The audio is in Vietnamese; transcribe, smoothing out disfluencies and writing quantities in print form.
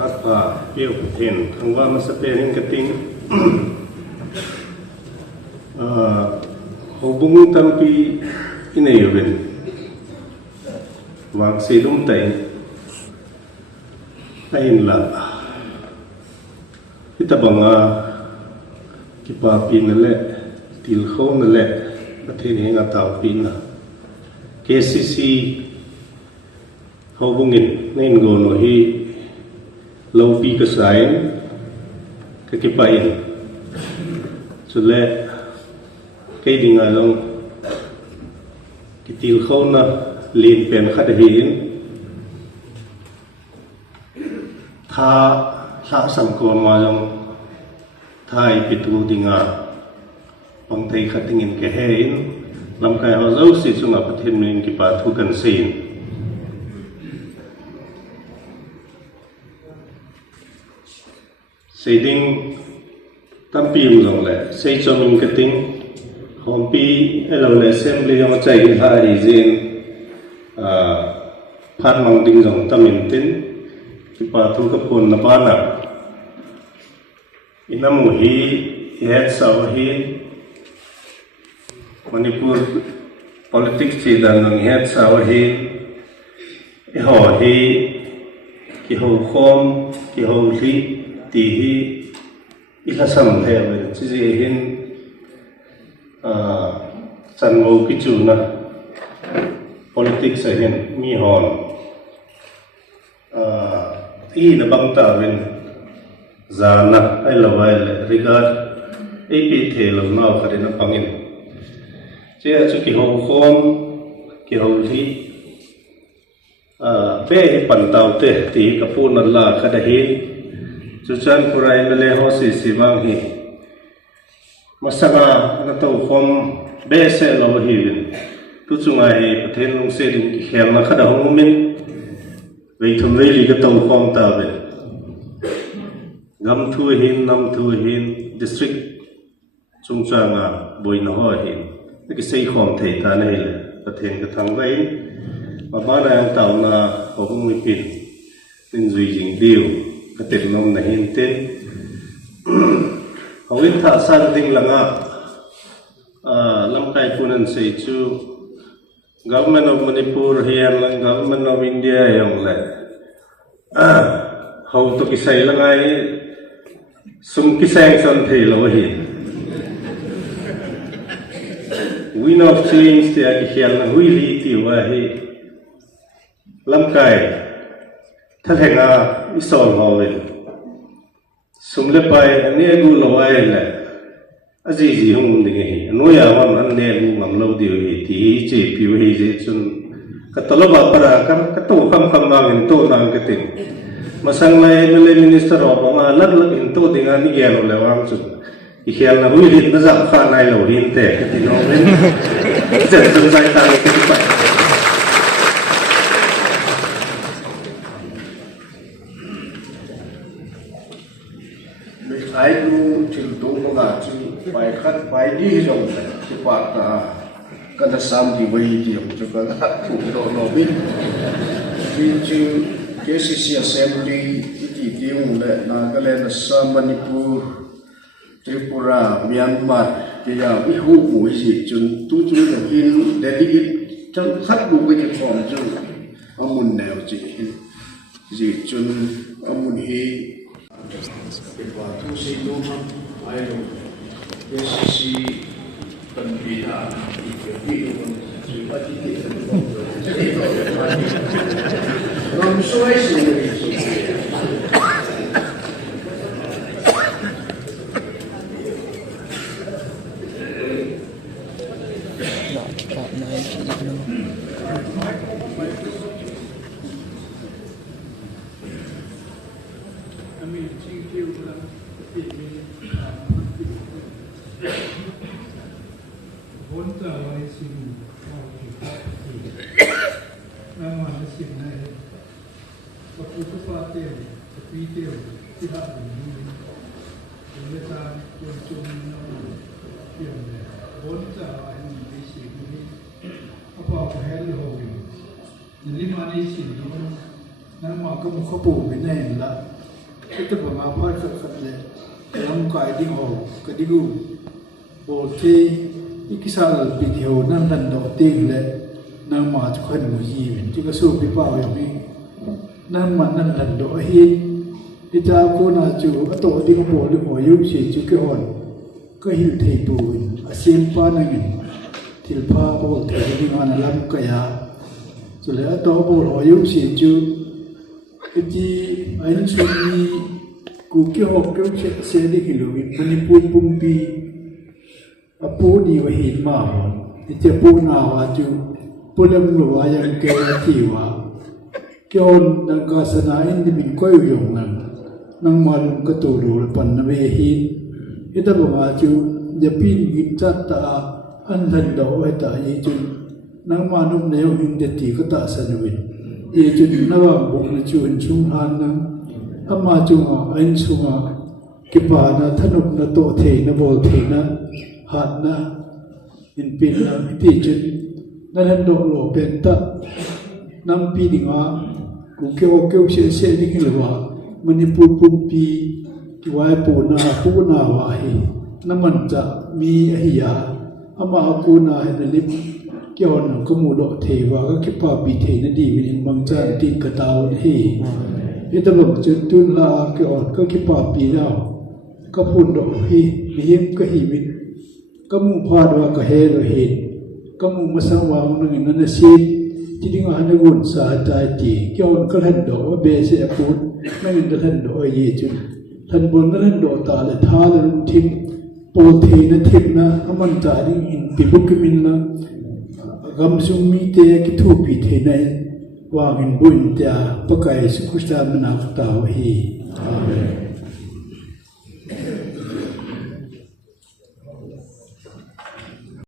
hát và kêu thiền thằng va mà sắp đến cái tiếng Houbung tâm pi nahiuve vang xây đúng thei kahin là kita banga kipa pin nale toukhom nale thei nga taove na KCC Houbung nên go no hi lâu pi cái sai cái kipa in chule cái dinga long cái toukhom na liên pen khát hin tha sang ko ma long thai pitu dinga bang thei khát ngin ke hein lamkai ho zo si chunga pathin min ki pa thu kan sein sei ding tampi long le sei chomin ka ting hompi elo le assembly yong chai ki hari jin phat mang ding jong tamin tin ki pa thu ka pon na pa na inamu hi het saw hi Manipur politics chỉ đàn nông hết sao hi họ hi kihou khom kihou lhih ti hi ilasam theo về chỉ gì hin chân vô cái chủ na politics sẽ hin mi hòn y là băng tạo bên già na ai là vậy regard ai bị thế lâu nào phải nó băng in chứ kihou khom kihou lhih về bản tàu te thì các phụ nữ là cái đấy chú chân của ai MLA họ xí vang hi Masanga nó toukhom bé sẽ lâu hi tu chung ai bắt thêm long xe đi khéo là cái đó không mình vậy thầm vậy thì cái toukhom ta về ngắm thu hin năm thu hin district chung trang bồi nó ho hin cái xây khom thei ta này là bắt thêm cái thằng vậy mà ba này ông tàu là họ cũng mới pin nên duy dính điều cái tiền nông này hiện tên houin thả sang ding là ngã lamkai Pu nan sei chu government of Manipur hian là government of India yong le hou to kisai là ngai sum kisang san thei lo hi wind of change te a hian là hui li ti wa hi lamkai thalhenga isol houin sumle pai ani aguh lo ai le aji ji hung ding hi noya wan an ne lu ngam lo dio hi ti che piu hi je chun ka toloba para ka to kham ma ngin to nang ka tin Masang lai MLA minister of nga lat in to dinga ni gelo le wang chun i khial na hui lit na za kha nai lo hin te ka tin no men chen chung sai ta ke ti pa ai nu til dong nga chu pai khat pai di jong ti pa ta ka sam di wei di chu ka thu do no bin chu KCC assembly ti tiung le Nagaland Assam Manipur Tripura Myanmar ke ya bi hu mu ji chun tu chu le hin delegate chang khat bu ke form chu amun neo ji chun amun hi Athusei toukhom ai lo KCC penbina di pun juga tidak Gamsung sendiri Nó mà có một cái pouvin này là itu pengamat kerja lamkai dinga kadigu boleh ikisal video nan dan doting le nan ma chukhan mu jiuvin juga su pipa yang ni nan man nan dan do hi ita konna chu ato dinga bol mo yu si chu ke on ka hi thei pu asim pa nangin tilpa bol thei dinga na lamkai ya chu le ato bol ho yu si chu iti ain su ni ku kihou ke se di kilowin manipur pumpi apu di wahid mahon iti apu na waju pulam luwa yang ke tiwa kion nang kasanain di min koy yung nang malum katulu pan na behin ita bawaju japin gitsa ta andan daw ita yijun nang manum na yung hindi kata sanuin yijun na buk na chun chung han nang ama chunga ain chunga kipa na thanup na to thei na bol thei na hat na in pin na iti chun na lan do lo pen ta nam pi dinga ku keo se ni kilwa manipur pumpi kiwai pu na wa hi naman cha mi hiya ama ku na he lim kyon ko mu do thei wa ka kipa pi thei na di min mang cha tin ka taw hi ita bang tun la ke on ka kipa pi na ka phun do hi him ka hi min ka mu pha do ka he lo hi ka mu masang wa nang na si ti dinga han gun sa ta ti ke on ka han do be se put nang da han do ye chu than bon na han do ta le tha le thim po the na thim na aman ta ding in pi buk min na Gamsung mi te ki thu pi the nai wang in buin tia pakai sukusta mana taove. Amen.